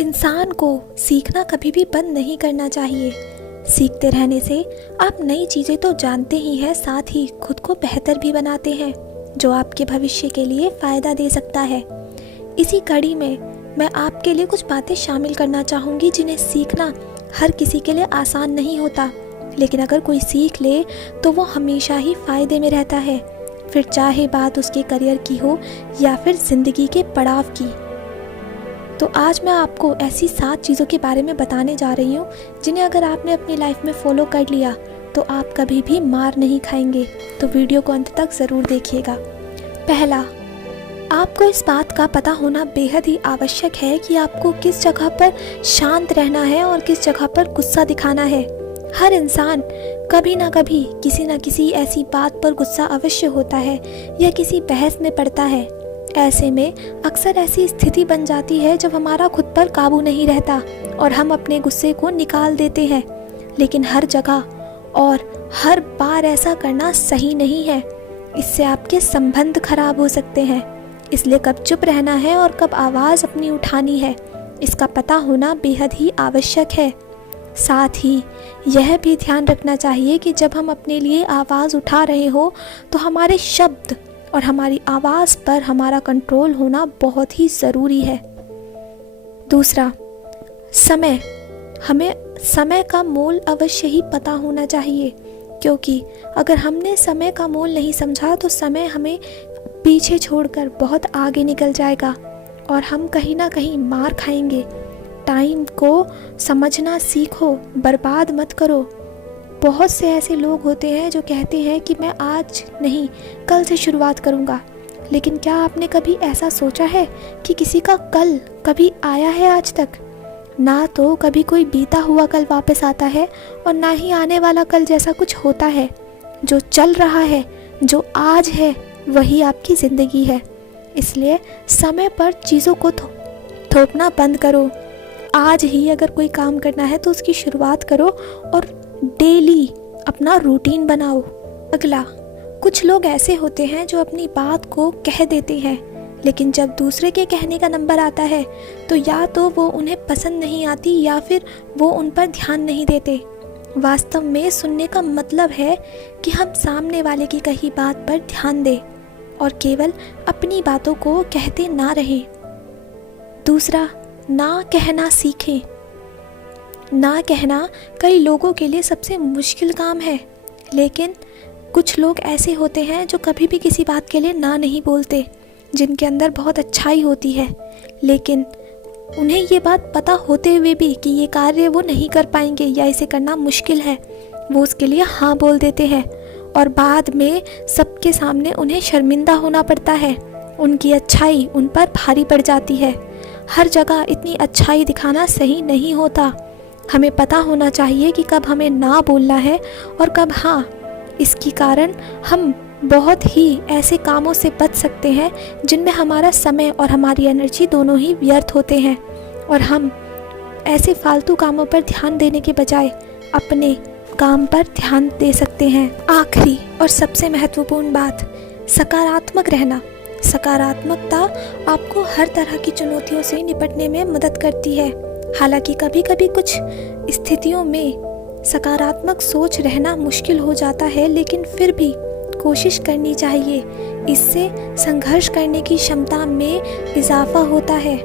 इंसान को सीखना कभी भी बंद नहीं करना चाहिए। सीखते रहने से आप नई चीज़ें तो जानते ही हैं, साथ ही खुद को बेहतर भी बनाते हैं, जो आपके भविष्य के लिए फ़ायदा दे सकता है। इसी कड़ी में मैं आपके लिए कुछ बातें शामिल करना चाहूँगी जिन्हें सीखना हर किसी के लिए आसान नहीं होता, लेकिन अगर कोई सीख ले तो वो हमेशा ही फ़ायदे में रहता है, फिर चाहे बात उसके करियर की हो या फिर ज़िंदगी के पड़ाव की। तो आज मैं आपको ऐसी 7 चीज़ों के बारे में बताने जा रही हूँ जिन्हें अगर आपने अपनी लाइफ में फॉलो कर लिया तो आप कभी भी मार नहीं खाएंगे। तो वीडियो को अंत तक ज़रूर देखिएगा। पहला, आपको इस बात का पता होना बेहद ही आवश्यक है कि आपको किस जगह पर शांत रहना है और किस जगह पर गुस्सा दिखाना है। हर इंसान कभी ना कभी किसी न किसी ऐसी बात पर गुस्सा अवश्य होता है या किसी बहस में पड़ता है। ऐसे में अक्सर ऐसी स्थिति बन जाती है जब हमारा खुद पर काबू नहीं रहता और हम अपने गुस्से को निकाल देते हैं, लेकिन हर जगह और हर बार ऐसा करना सही नहीं है। इससे आपके संबंध खराब हो सकते हैं। इसलिए कब चुप रहना है और कब आवाज़ अपनी उठानी है, इसका पता होना बेहद ही आवश्यक है। साथ ही यह भी ध्यान रखना चाहिए कि जब हम अपने लिए आवाज़ उठा रहे हो तो हमारे शब्द और हमारी आवाज़ पर हमारा कंट्रोल होना बहुत ही ज़रूरी है। दूसरा, समय। हमें समय का मोल अवश्य ही पता होना चाहिए, क्योंकि अगर हमने समय का मोल नहीं समझा तो समय हमें पीछे छोड़कर बहुत आगे निकल जाएगा और हम कहीं ना कहीं मार खाएंगे। टाइम को समझना सीखो, बर्बाद मत करो। बहुत से ऐसे लोग होते हैं जो कहते हैं कि मैं आज नहीं कल से शुरुआत करूंगा, लेकिन क्या आपने कभी ऐसा सोचा है कि किसी का कल कभी आया है आज तक? ना तो कभी कोई बीता हुआ कल वापस आता है और ना ही आने वाला कल जैसा कुछ होता है। जो चल रहा है, जो आज है, वही आपकी ज़िंदगी है। इसलिए समय पर चीज़ों को थोपना बंद करो। आज ही अगर कोई काम करना है तो उसकी शुरुआत करो और डेली अपना रूटीन बनाओ। अगला, कुछ लोग ऐसे होते हैं जो अपनी बात को कह देते हैं, लेकिन जब दूसरे के कहने का नंबर आता है तो या तो वो उन्हें पसंद नहीं आती या फिर वो उन पर ध्यान नहीं देते। वास्तव में सुनने का मतलब है कि हम सामने वाले की कही बात पर ध्यान दें और केवल अपनी बातों को कहते ना रहें। दूसरा, ना कहना सीखें। ना कहना कई लोगों के लिए सबसे मुश्किल काम है, लेकिन कुछ लोग ऐसे होते हैं जो कभी भी किसी बात के लिए ना नहीं बोलते, जिनके अंदर बहुत अच्छाई होती है, लेकिन उन्हें ये बात पता होते हुए भी कि ये कार्य वो नहीं कर पाएंगे या इसे करना मुश्किल है, वो उसके लिए हाँ बोल देते हैं और बाद में सबके सामने उन्हें शर्मिंदा होना पड़ता है। उनकी अच्छाई उन पर भारी पड़ जाती है। हर जगह इतनी अच्छाई दिखाना सही नहीं होता। हमें पता होना चाहिए कि कब हमें ना बोलना है और कब हाँ। इसके कारण हम बहुत ही ऐसे कामों से बच सकते हैं जिनमें हमारा समय और हमारी एनर्जी दोनों ही व्यर्थ होते हैं और हम ऐसे फालतू कामों पर ध्यान देने के बजाय अपने काम पर ध्यान दे सकते हैं। आखिरी और सबसे महत्वपूर्ण बात, सकारात्मक रहना। सकारात्मकता आपको हर तरह की चुनौतियों से निपटने में मदद करती है। हालांकि कभी कभी कुछ स्थितियों में सकारात्मक सोच रहना मुश्किल हो जाता है, लेकिन फिर भी कोशिश करनी चाहिए। इससे संघर्ष करने की क्षमता में इजाफा होता है।